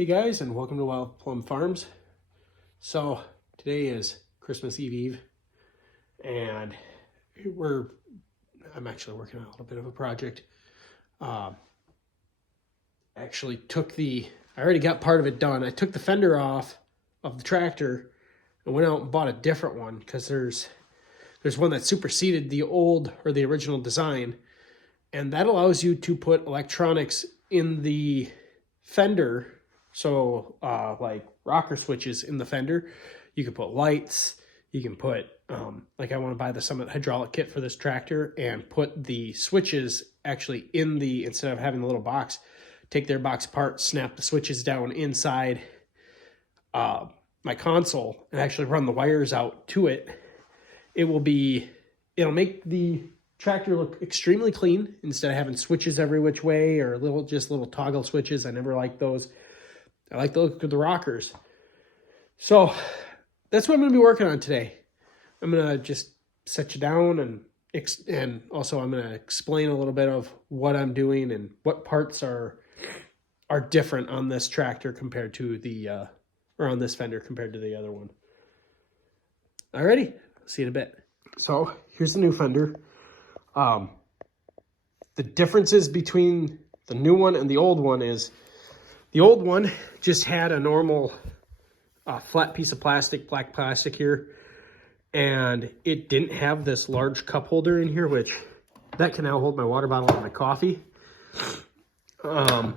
Hey guys, and welcome to Wild Plum Farms. So today is Christmas Eve, and I'm actually working on a little bit of a project. I already got part of it done. I took the fender off of the tractor and went out and bought a different one because there's one that superseded the old or the original design, and that allows you to put electronics in the fender. So like rocker switches in the fender. You can put lights. You can put, like I want to buy the Summit hydraulic kit for this tractor and put the switches actually instead of having the little box, take their box apart, snap the switches down inside my console and actually run the wires out to it. It'll make the tractor look extremely clean instead of having switches every which way or little toggle switches. I never liked those. I like the look of the rockers. So that's what I'm going to be working on today. I'm going to just set you down and also I'm going to explain a little bit of what I'm doing and what parts are different on this tractor compared to or on this fender compared to the other one. Alrighty, see you in a bit. So here's the new fender. The differences between the new one and the old one is the old one just had a normal flat piece of plastic, black plastic here, and it didn't have this large cup holder in here, which that can now hold my water bottle and my coffee. The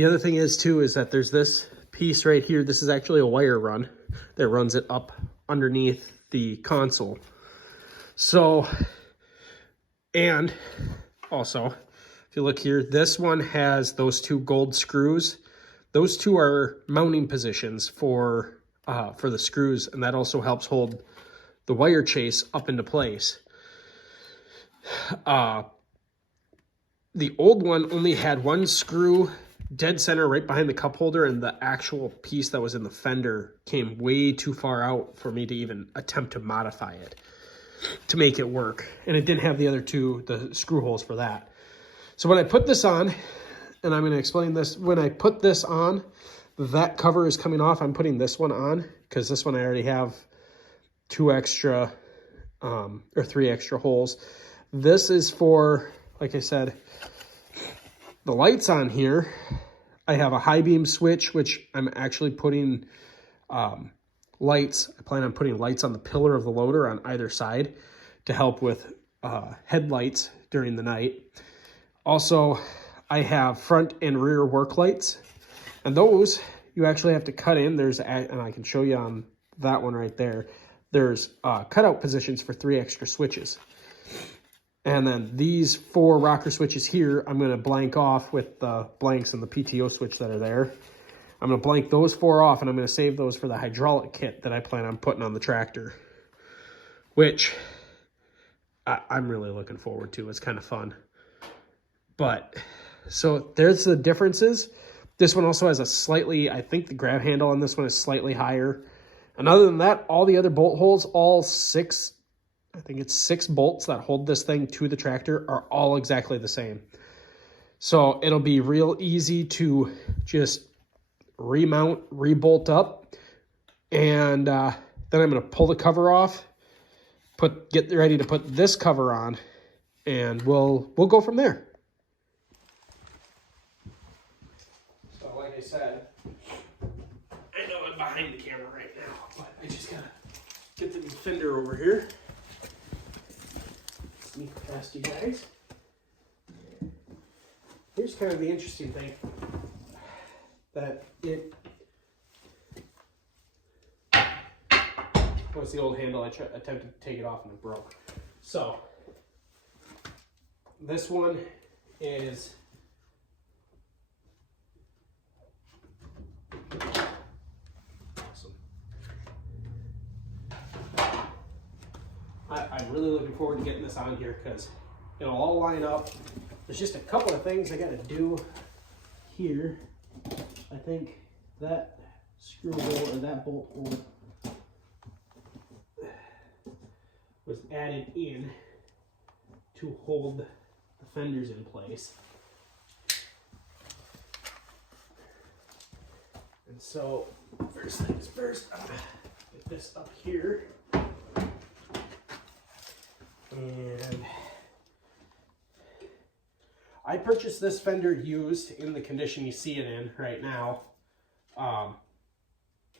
other thing is that there's this piece right here. This is actually a wire run that runs it up underneath the console. So, and also, if you look here, this one has those two gold screws. Those two are mounting positions for the screws, and that also helps hold the wire chase up into place. The old one only had one screw dead center right behind the cup holder, and the actual piece that was in the fender came way too far out for me to even attempt to modify it to make it work. And it didn't have the other two, the screw holes for that. So when I put this on, and I'm going to explain this, when I put this on, that cover is coming off. I'm putting this one on because this one I already have 2 extra or 3 extra holes. This is for, like I said, the lights on here. I have a high beam switch, which I'm actually putting lights. I plan on putting lights on the pillar of the loader on either side to help with headlights during the night. Also, I have front and rear work lights, and those you actually have to cut in. And I can show you on that one right there. There's cutout positions for 3 extra switches. And then these 4 rocker switches here, I'm going to blank off with the blanks and the PTO switch that are there. I'm going to blank those 4 off, and I'm going to save those for the hydraulic kit that I plan on putting on the tractor, which I'm really looking forward to. It's kind of fun. But, so there's the differences. This one also has I think the grab handle on this one is slightly higher. And other than that, all the other bolt holes, all 6, I think it's 6 bolts that hold this thing to the tractor are all exactly the same. So it'll be real easy to just remount, rebolt up. And then I'm going to pull the cover off, get ready to put this cover on, and we'll go from there. So like I said, I know I'm behind the camera right now, but I just gotta get the new fender over here. Sneak past you guys. Here's kind of the interesting thing, that it was the old handle. I attempted to take it off and it broke. So this one is awesome. I'm really looking forward to getting this on here because it'll all line up. There's just a couple of things I got to do here. I think that screw hole or that bolt hole was added in to hold the fenders in place. So first things first, get this up here. And I purchased this fender used in the condition you see it in right now.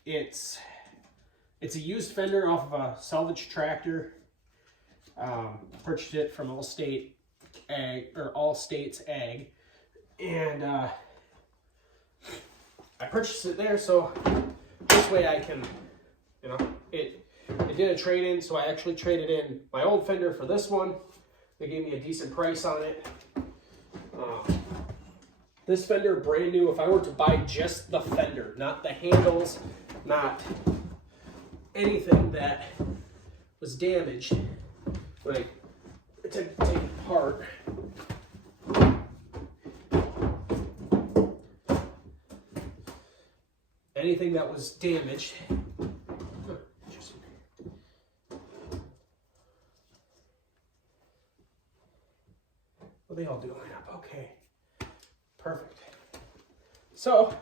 It's a used fender off of a salvage tractor. Purchased it from Allstates Ag, and I purchased it there so this way I can, you know, it did a trade-in, so I actually traded in my old fender for this one. They gave me a decent price on it. This fender, brand new. If I were to buy just the fender, not the handles, not anything that was damaged, like take it apart. Anything that was damaged. Well, they all do line up. Okay. Perfect. So,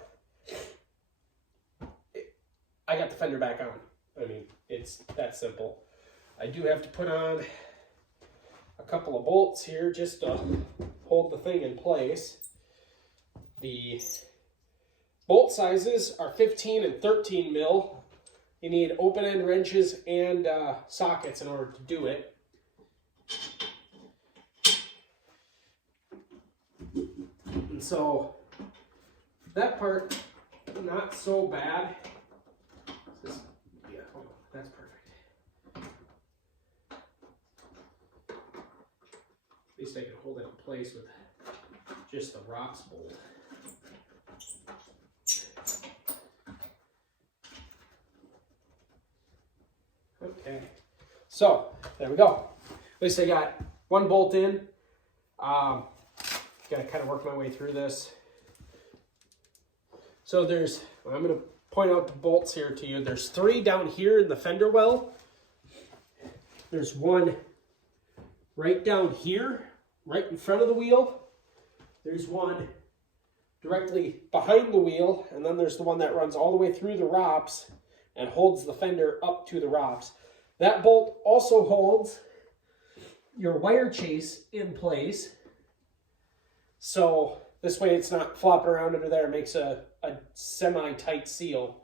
I got the fender back on. I mean, it's that simple. I do have to put on a couple of bolts here just to hold the thing in place. The bolt sizes are 15 and 13 mil. You need open-end wrenches and sockets in order to do it. And so that part, not so bad. Yeah, that's perfect. At least I can hold it in place with just the ROPS bolt. Okay, so there we go. At least I got one bolt in. Got to kind of work my way through this. So I'm going to point out the bolts here to you. There's 3 down here in the fender well. There's one right down here, right in front of the wheel. There's one directly behind the wheel, and then there's the one that runs all the way through the ROPS and holds the fender up to the ROPS. That bolt also holds your wire chase in place. So this way it's not flopping around under there. It makes a semi-tight seal.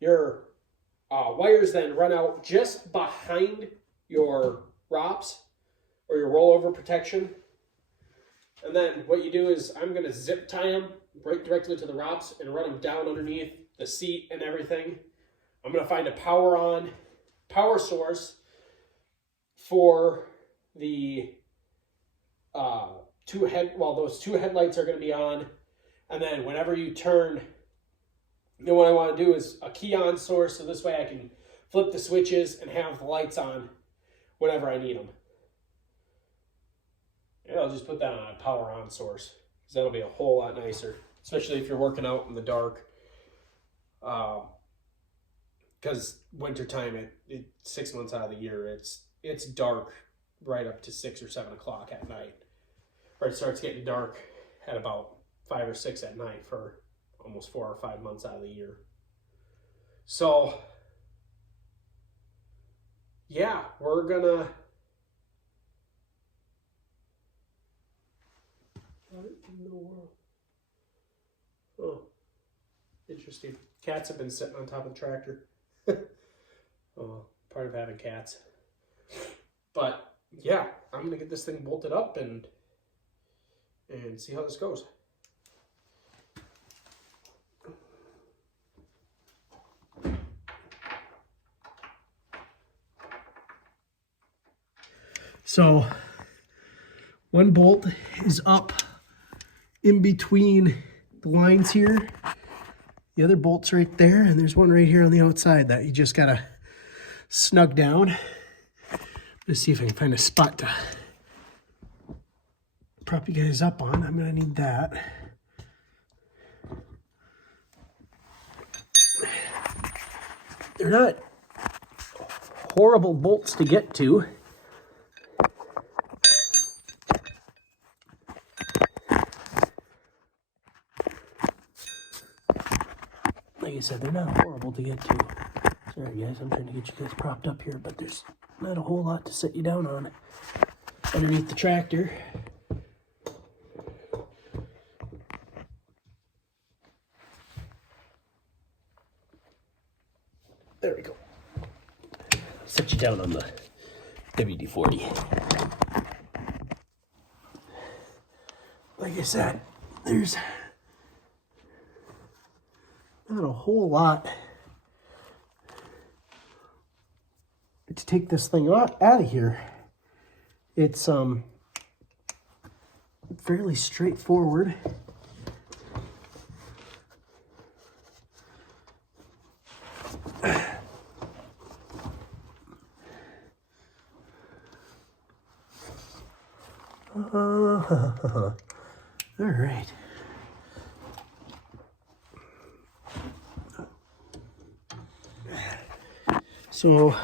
Your wires then run out just behind your ROPS or your rollover protection. And then what you do is I'm going to zip tie them right directly to the ROPS and run them down underneath the seat and everything. I'm going to find a power source for the those 2 headlights are going to be on. And then whenever you turn, what I want to do is a key on source, so this way I can flip the switches and have the lights on whenever I need them. And I'll just put that on a power on source, because that'll be a whole lot nicer, especially if you're working out in the dark. Because wintertime, 6 months out of the year, it's dark right up to 6 or 7 o'clock at night. Or it starts getting dark at about 5 or 6 at night for almost 4 or 5 months out of the year. So, yeah, we're gonna... Oh, interesting. Cats have been sitting on top of the tractor. Oh, part of having cats. But yeah, I'm gonna get this thing bolted up and see how this goes. So one bolt is up in between the lines here. The other bolt's right there, and there's one right here on the outside that you just gotta snug down. Let's see if I can find a spot to prop you guys up on. I'm gonna need that. They're not horrible bolts to get to. like I said, they're not horrible to get to. Sorry guys, I'm trying to get you guys propped up here, but there's not a whole lot to sit you down on underneath the tractor. There we go. Set you down on the WD-40. Like I said, there's not a whole lot to take this thing out of here. It's fairly straightforward. All right. So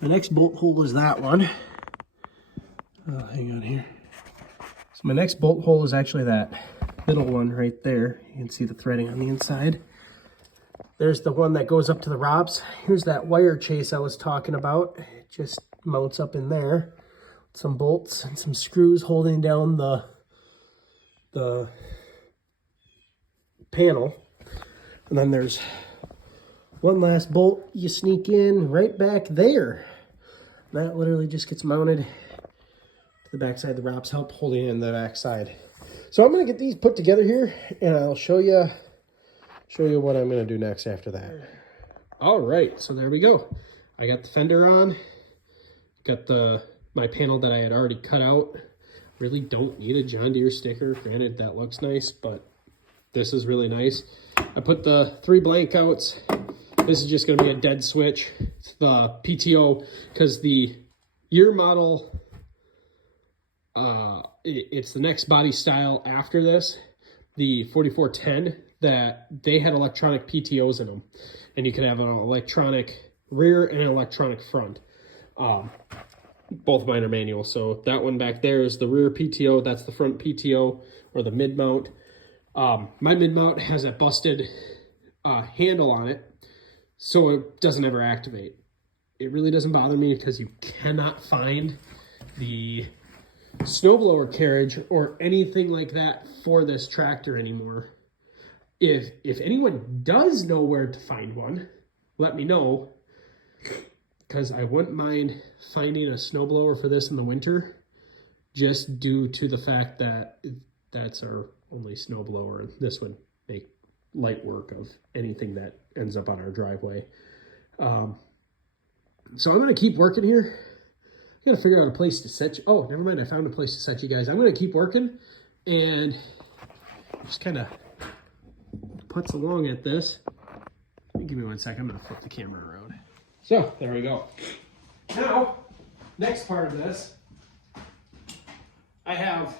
the next bolt hole is that one. Hang on here. So my next bolt hole is actually that middle one right there. You can see the threading on the inside. There's the one that goes up to the ROPS. Here's that wire chase I was talking about. It just mounts up in there. Some bolts and some screws holding down the panel. And then there's one last bolt you sneak in right back there. That literally just gets mounted to the backside of the ROPS, help holding it in the backside. So I'm gonna get these put together here and I'll show you what I'm gonna do next after that. All right, so there we go. I got the fender on, got my panel that I had already cut out. Really don't need a John Deere sticker. Granted, that looks nice, but this is really nice. I put the 3 blank outs. This is just gonna be a dead switch. It's the PTO, because the year model, it's the next body style after this, the 4410, that they had electronic PTOs in them. And you could have an electronic rear and an electronic front. Both of mine are manual. So that one back there is the rear PTO. That's the front PTO, or the mid mount. My mid mount has a busted handle on it, so it doesn't ever activate. It really doesn't bother me because you cannot find the snowblower carriage or anything like that for this tractor anymore. If anyone does know where to find one, let me know, because I wouldn't mind finding a snowblower for this in the winter, just due to the fact that that's our only snowblower, and this would make light work of anything that ends up on our driveway. So I'm going to keep working here. I got to figure out a place to set you. Oh, never mind. I found a place to set you guys. I'm going to keep working and just kind of putz along at this. Give me 1 second. I'm going to flip the camera around. So there we go. Now, next part of this, I have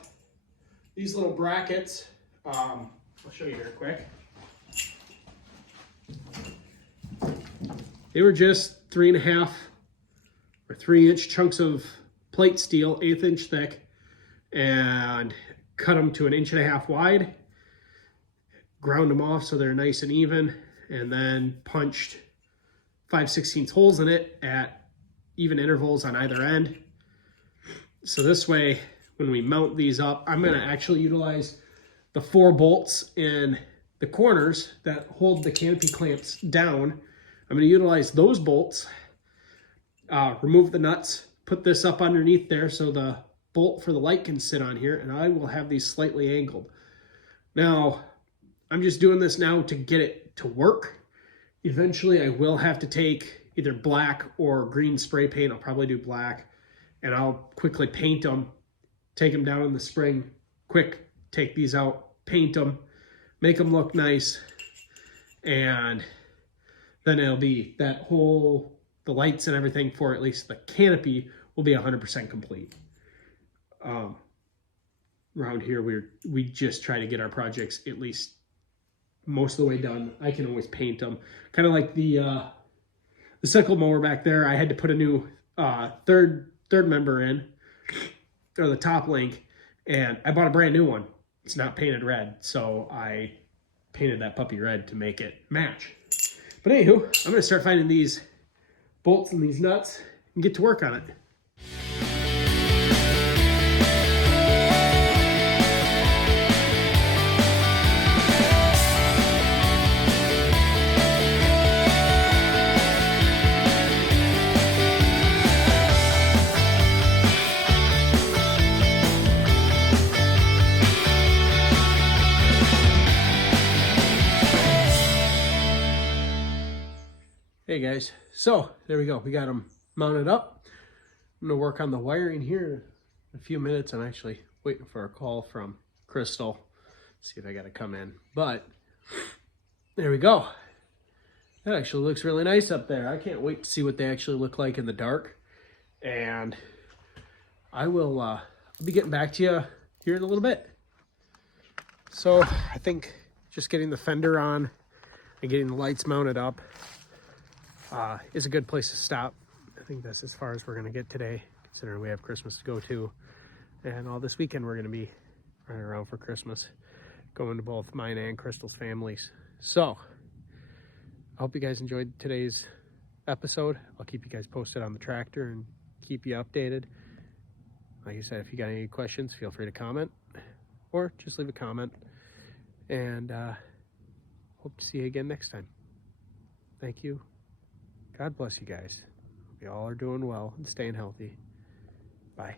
these little brackets. I'll show you here quick. They were just 3.5 or 3-inch chunks of plate steel, 1/8 inch thick, and cut them to 1.5 inches wide, ground them off so they're nice and even, and then punched 5/16 holes in it at even intervals on either end. So this way, when we mount these up, I'm going to actually utilize the 4 bolts in the corners that hold the canopy clamps down. I'm going to utilize those bolts, remove the nuts, put this up underneath there so the bolt for the light can sit on here, and I will have these slightly angled. Now, I'm just doing this now to get it to work. Eventually, I will have to take either black or green spray paint. I'll probably do black, and I'll quickly paint them, take them down in the spring, quick, take these out, paint them, make them look nice, and then it'll be that whole, the lights and everything for at least the canopy will be 100% complete. Around here, we just try to get our projects at least most of the way done. I can always paint them. Kind of like the sickle mower back there. I had to put a new third member in, or the top link, and I bought a brand new one. It's not painted red, so I painted that puppy red to make it match. But anywho, I'm going to start finding these bolts and these nuts and get to work on it. Hey guys, so there we go. We got them mounted up. I'm gonna work on the wiring here in a few minutes. I'm actually waiting for a call from Crystal. See if I gotta come in. But there we go. That actually looks really nice up there. I can't wait to see what they actually look like in the dark. And I will I'll be getting back to you here in a little bit. So I think just getting the fender on and getting the lights mounted up is a good place to stop. I think that's as far as we're going to get today, considering we have Christmas to go to. And all this weekend we're going to be running around for Christmas, going to both mine and Crystal's families. So, I hope you guys enjoyed today's episode. I'll keep you guys posted on the tractor and keep you updated. Like I said, if you got any questions, feel free to comment or just leave a comment. And hope to see you again next time. Thank you. God bless you guys. Hope you all are doing well and staying healthy. Bye.